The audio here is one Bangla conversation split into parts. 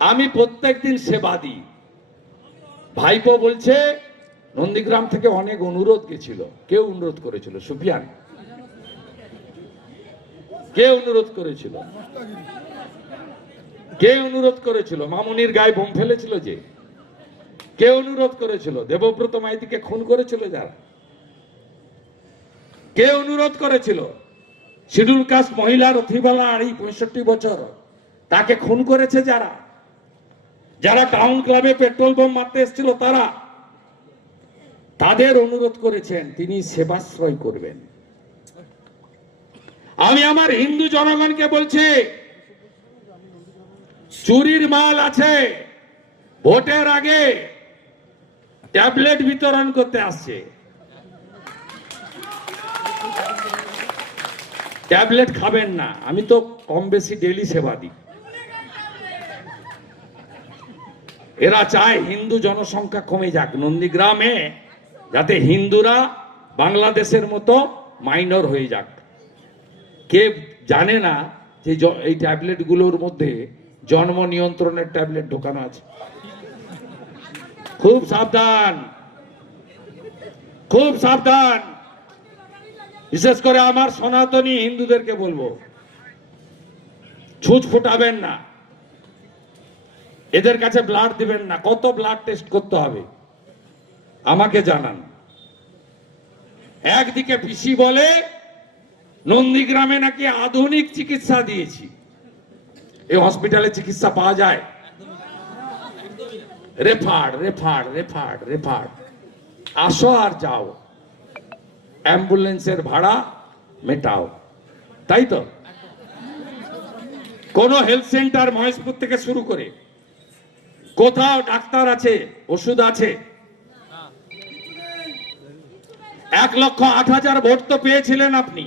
আমি প্রত্যেকদিন সেবা দিই। ভাইপো বলছে নন্দীগ্রাম থেকে অনেক অনুরোধ গেছিল। কেউ অনুরোধ করেছিল? সুফিয়ান কে অনুরোধ করেছিল? কে অনুরোধ করেছিল? মামুনির গায়ে বোম ফেলেছিল যে, কে অনুরোধ করেছিল? দেবব্রত মাইতিকে খুন করেছিল যারা, কে অনুরোধ করেছিল? শিডিউল কাস্ট মহিলা রথিবালা 65 বছর, তাকে খুন করেছে যারা, যারা টাউন ক্লাবে পেট্রোল বোম মারতে এসেছিল তারা, তাদের অনুরোধ করেছেন তিনি সেবাশ্রয় করবেন। আমি আমার হিন্দু জনগণকে বলছি, চুরির মাল আছে, ভোটের আগে ট্যাবলেট বিতরণ করতে আসছে। ট্যাবলেট খাবেন না। আমি তো কম বেশি ডেলি সেবা দিই। এরা চায় হিন্দু জনসংখ্যা কমে যাক নন্দীগ্রামে, যাতে হিন্দুরা বাংলাদেশের মতো মাইনর হয়ে যাক। কে জানে না যে এই ট্যাবলেট গুলোর মধ্যে জন্ম নিয়ন্ত্রণের ট্যাবলেট ঢোকানো আছে। খুব সাবধান, খুব সাবধান। বিশেষ করে আমার সনাতনী হিন্দুদেরকে বলবো, ছুঁচ ফুটাবেন না, এদের কাছে ব্লাড দিবেন না। কত ব্লাড টেস্ট করতে হবে আমাকে জানান। একদিকে পিসি বলে নন্দীগ্রামে নাকি আধুনিক চিকিৎসা দিয়েছি। এই হসপিটালে চিকিৎসা পাওয়া যায়? Referred referred referred referred. আসো আর যাও, অ্যাম্বুলেন্সের ভাড়া মেটাও, তাই তো? কোন হেলথ সেন্টার মহেশপুর থেকে শুরু করে কোথাও ডাক্তার আছে, ওষুধ আছে? 1,08,000 ভোট তো পেয়েছিলেন আপনি,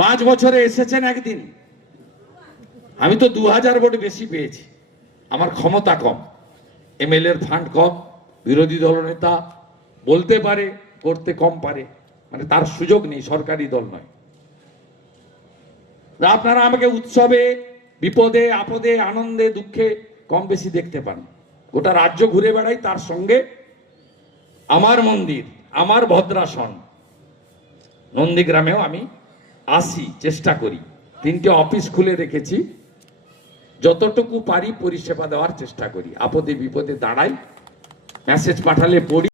5 বছরে এসেছেন একদিন। আমি তো 2,000 ভোট বেশি পেয়েছি। আমার ক্ষমতা কম, এমএলএ এর ফান্ড কম, বিরোধী দলনেতা বলতে পারে, করতে কম পারে, মানে তার সুযোগ নেই, সরকারি দল নয়। আপনারা আমাকে উৎসবে, বিপদে আপদে, আনন্দে দুঃখে কম বেশি দেখতে পান। গোটা রাজ্য ঘুরে বেড়াই, তার সঙ্গে আমার মন্দির, আমার ভদ্রাসন নন্দীগ্রামেও আমি আসি, চেষ্টা করি। 3টে অফিস খুলে রেখেছি, যতটুকু পারি পরিষেবা দেওয়ার চেষ্টা করি। আপদে বিপদে দাঁড়াই, মেসেজ পাঠালে পড়ি।